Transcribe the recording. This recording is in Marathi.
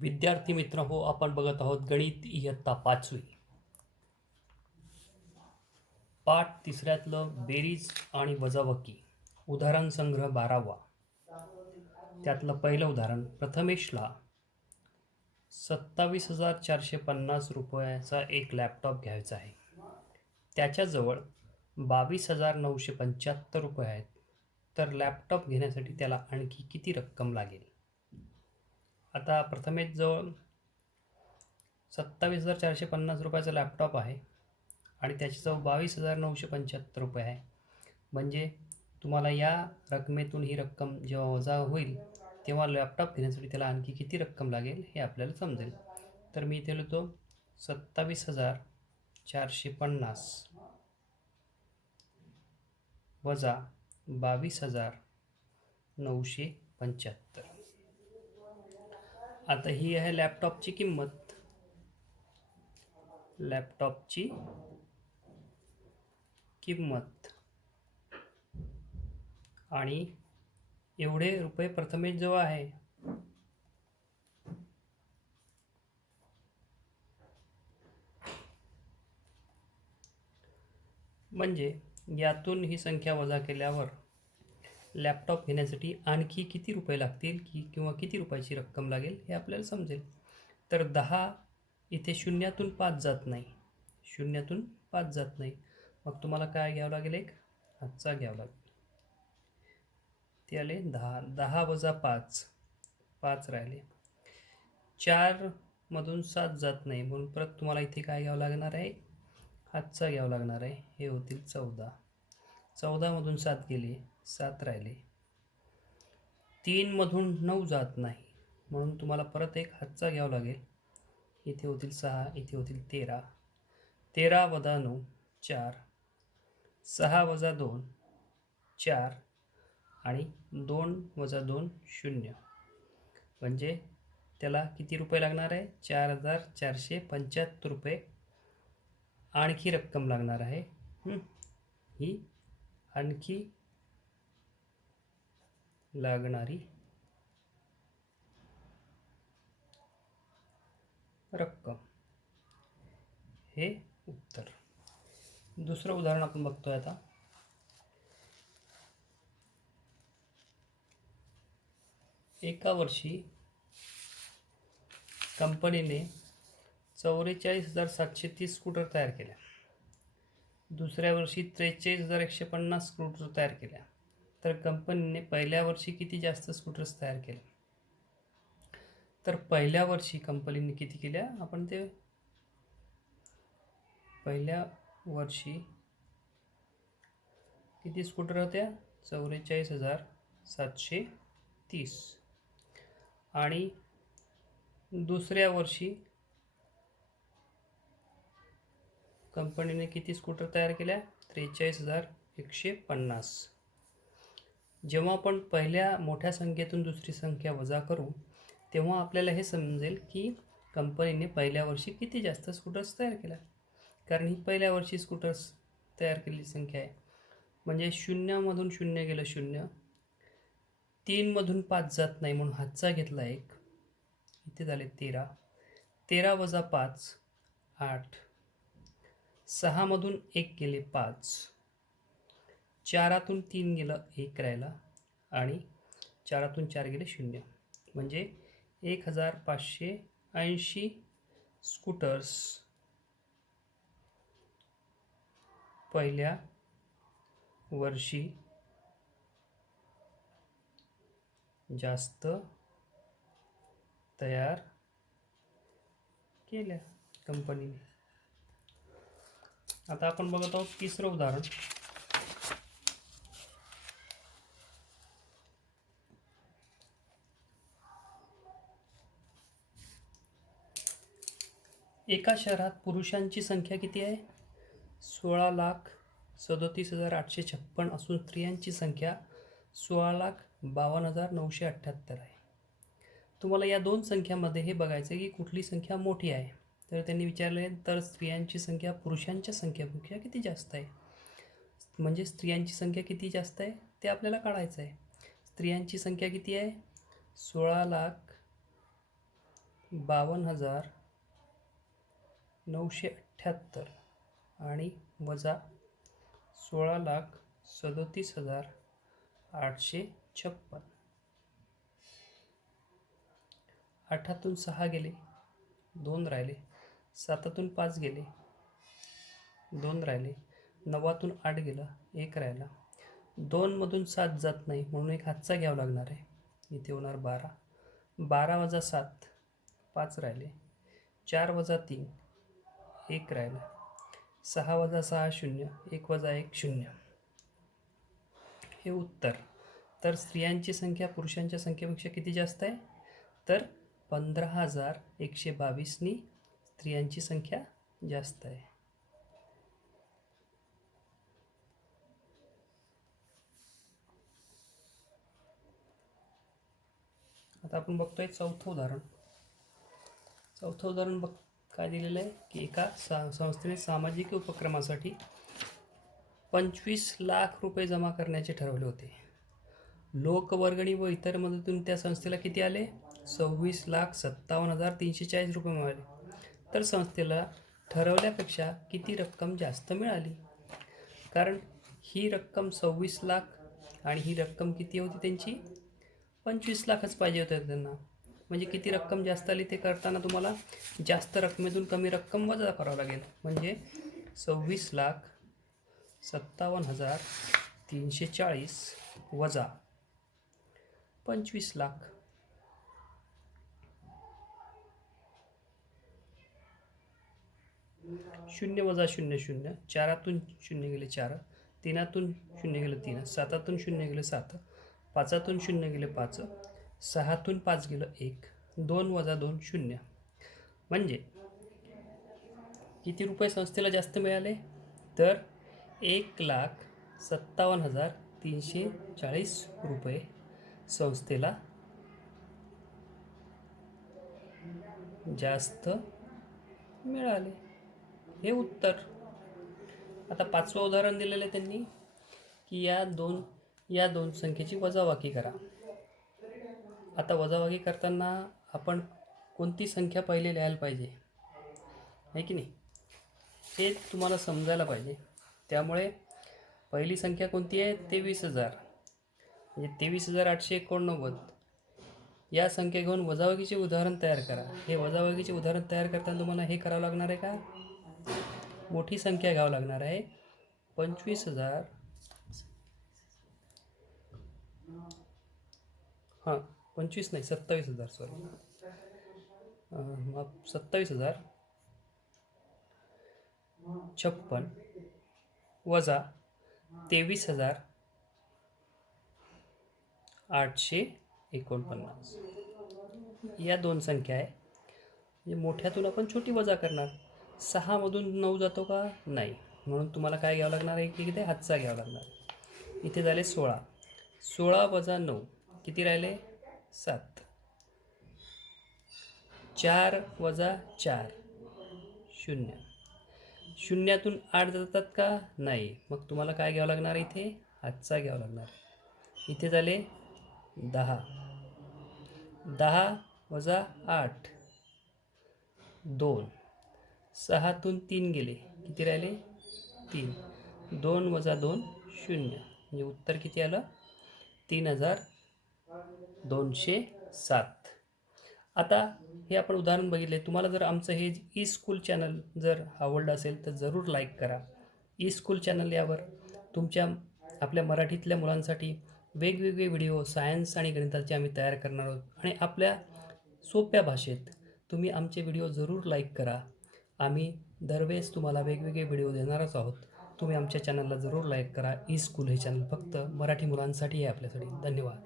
विद्यार्थी मित्र हो, आपण बघत आहोत गणित इयत्ता 5वी पाठ तिसऱ्यातलं बेरीज आणि वजाबाकी उदाहरण संग्रह 12वा. त्यातलं पहिलं उदाहरण, प्रथमेशला 27,450 रुपयाचा एक लॅपटॉप घ्यायचा आहे. त्याच्याजवळ 22,975 रुपये आहेत. तर लॅपटॉप घेण्यासाठी त्याला आणखी किती रक्कम लागेल? आता प्रथमेश जवळ 27,450 रुपयाचा लॅपटॉप आहे आणि त्याच्याजवळ 22,975 रुपये आहे. म्हणजे तुम्हाला या रकमेतून ही रक्कम जेव्हा वजा होईल तेव्हा लॅपटॉप घेण्यासाठी त्याला आणखी किती रक्कम लागेल हे आपल्याला समजेल. तर मी इथे लिहितो 27,450 वजा 22,975. आता ही आहे लॅपटॉपची किंमत. लॅपटॉपची किंमत आणि एवढे रुपये प्रथमेश जवळ आहे. म्हणजे यातून ही संख्या वजा केल्यावर लॅपटॉप घेण्यासाठी आणखी किती रुपये लागतील किंवा किती रुपयाची रक्कम लागेल हे आपल्याला समजेल. तर 10 इथे शून्यातून 5 जात नाही, शून्यातून 5 जात नाही. मग तुम्हाला काय घ्यावं लागेल? एक हातचा घ्यावा लागेल. ते आले 10. 10 वजा 5, 5 राहिले. 4 मधून 7 जात नाही, म्हणून परत तुम्हाला इथे काय घ्यावं लागणार आहे? हातचा घ्यावं लागणार आहे. हे होतील 14. 14 मधून 7 गेले, 7 राहिले. 3 मधून 9 जात नाही, म्हणून तुम्हाला परत एक हातचा घ्यावा लागेल. इथे होतील 6, इथे होतील 13. 13 वजा 9, 4. 6 वजा 2, 4. आणि 2 वजा 2, 0. म्हणजे त्याला किती रुपये लागणार आहे? 4,475 रुपये आणखी रक्कम लागणार आहे. ही आणखी लागणारी रक्कम. हे उत्तर. दुसरं उदाहरण आपण बघतोय आता. एका वर्षी कंपनीने 44,730 स्कूटर तयार केल्या. दुसऱ्या वर्षी 43,150 स्कूटर तयार केल्या. तर कंपनीने पहिल्या वर्षी किती जास्त स्कूटर्स तयार केले? तर पहिल्या वर्षी कंपनीने किती केल्या? आपण ते पहिल्या वर्षी किती स्कूटर होत्या? 44,730. आणि दुसऱ्या वर्षी कंपनीने किती स्कूटर तयार केल्या? 43,150. जेव्हा आपण पहिल्या मोठ्या संख्येतून दुसरी संख्या वजा करू तेव्हा आपल्याला हे समजेल की कंपनीने पहिल्या वर्षी किती जास्त स्कूटर्स तयार केल्या, कारण ही पहिल्या वर्षी स्कूटर्स तयार केलेली संख्या आहे. म्हणजे 0 मधून 0 गेलं 0. 3 मधून 5 जात नाही, म्हणून हातचा घेतला 1. इथे झाले 13. 13 वजा 5, 8. 6 मधून 1 गेले 5. 4तून 3 गेलं 1 राहिला आणि 4तून 4 गेले 0. म्हणजे 1,580 स्कूटर्स पहिल्या वर्षी जास्त तयार केल्या कंपनीने. आता आपण बघत आहोत तिसरं उदाहरण. एका शहरात पुरुषांची संख्या किती आहे? 16,37,856 असून स्त्रियांची संख्या 16,52,978 आहे. तुम्हाला या दोन संख्यामध्ये हे बघायचं की कुठली संख्या मोठी आहे. तर त्यांनी विचारले, तर स्त्रियांची संख्या पुरुषांच्या संख्येपेक्षा किती जास्त आहे? म्हणजे स्त्रियांची संख्या किती जास्त आहे ते आपल्याला काढायचं आहे. स्त्रियांची संख्या किती आहे? 16,52,978. 52,978 आणि वजा 16,37,856. 8तून 6 गेले, 2 राहिले. 7तून 5 गेले, 2 राहिले. 9तून 8 गेलं, 1 राहिला. 2मधून 7 जात नाही म्हणून एक हातचा घ्यावा लागणार आहे. इथे होणार 12. 12 वजा 7, 5 राहिले. 4 वजा 3, 1 राहिला. 6 वजा 6 0, 1 वजा 1 0. हे उत्तर. तर स्त्रियांची संख्या पुरुषांच्या संख्येपेक्षा किती जास्त आहे? तर 15,122नी स्त्रियांची संख्या जास्त आहे. आता आपण बघतोय चौथं उदाहरण. चौथं उदाहरण काय दिलेलं आहे की एका संस्थेने सामाजिक उपक्रमासाठी 25 लाख रुपये जमा करण्याचे ठरवले होते. लोकवर्गणी व इतर मदतीतून त्या संस्थेला किती आले? 26,57,340 रुपये मिळाले. तर संस्थेला ठरवल्यापेक्षा किती रक्कम जास्त मिळाली? कारण ही रक्कम 26 लाख आणि ही रक्कम किती होती त्यांची? 25 लाखच पाहिजे होते त्यांना. म्हणजे किती रक्कम जास्त आली ते करताना तुम्हाला जास्त रकमेतून कमी रक्कम वजा करावं लागेल. म्हणजे 26,57,340 वजा 25 लाख. शून्य वजा 0 0. 4तून 0 गेले 4, 3तून 0 गेलं 3, 7तून 0 गेलं 7, 5तून 0 गेले 5, 6तून 5 गेलं 1, 2 वजा 2 0. म्हणजे किती रुपये संस्थेला जास्त मिळाले? तर 1,57,340 रुपये संस्थेला जास्त मिळाले. हे उत्तर. आता 5वं उदाहरण दिलेलं आहे त्यांनी की या दोन संख्येची वजाबाकी करा. आता वजाबाकी करताना आपण कोणती संख्या पहिले लिहायला पाहिजे आहे की नाही, हे तुम्हाला समजायला पाहिजे. त्यामुळे पहिली संख्या कोणती आहे? 23,000. म्हणजे 23,889. या संख्या घेऊन वजाबाकीचे उदाहरण तयार करा. हे वजाबाकीचे उदाहरण तयार करताना तुम्हाला हे करावं लागणार आहे का? मोठी संख्या घ्यावं लागणार आहे. 25,000 25 नाही 27,000 सॉरी 27,056 वजा 23,849. या दोन संख्या आहे. म्हणजे मोठ्यातून आपण छोटी वजा करणार. 6मधून 9 जातो का? नाही. म्हणून तुम्हाला काय घ्यावं लागणार आहे की इथे हातचा घ्यावा लागणार. इथे झाले 16. 16 वजा 9 किती राहिले? 7. 4 वजा 4 0. 0तून 8 जातात का? नाही. मग तुम्हाला काय घ्यावं लागणार? इथे हातचा घ्यावा लागणार. इथे झाले 10. 10 वजा 8 2. 6तून 3 गेले, किती राहिले? 3. 2 वजा 2 0. म्हणजे उत्तर किती आलं? 3,207. आता हे आपण उदाहरण बघितले. तुम्हाला जर आमचं हे ई स्कूल चॅनल जर आवडलं असेल तर जरूर लाईक करा. ई स्कूल चॅनल यावर आपल्या मराठीतल्या मुलांसाठी वेगवेगळे व्हिडिओ सायन्स आणि गणिताचे आम्ही तयार करणार आहोत. आणि आपल्या सोप्या भाषेत तुम्ही आमचे व्हिडिओ जरूर लाईक करा. आम्ही दरवेळेस तुम्हाला वेगवेगळे व्हिडिओ देणारच आहोत. तुम्ही आमच्या चॅनलला जरूर लाईक करा. ई स्कूल हे चॅनल फक्त मराठी मुलांसाठी आहे आपल्यासाठी. धन्यवाद.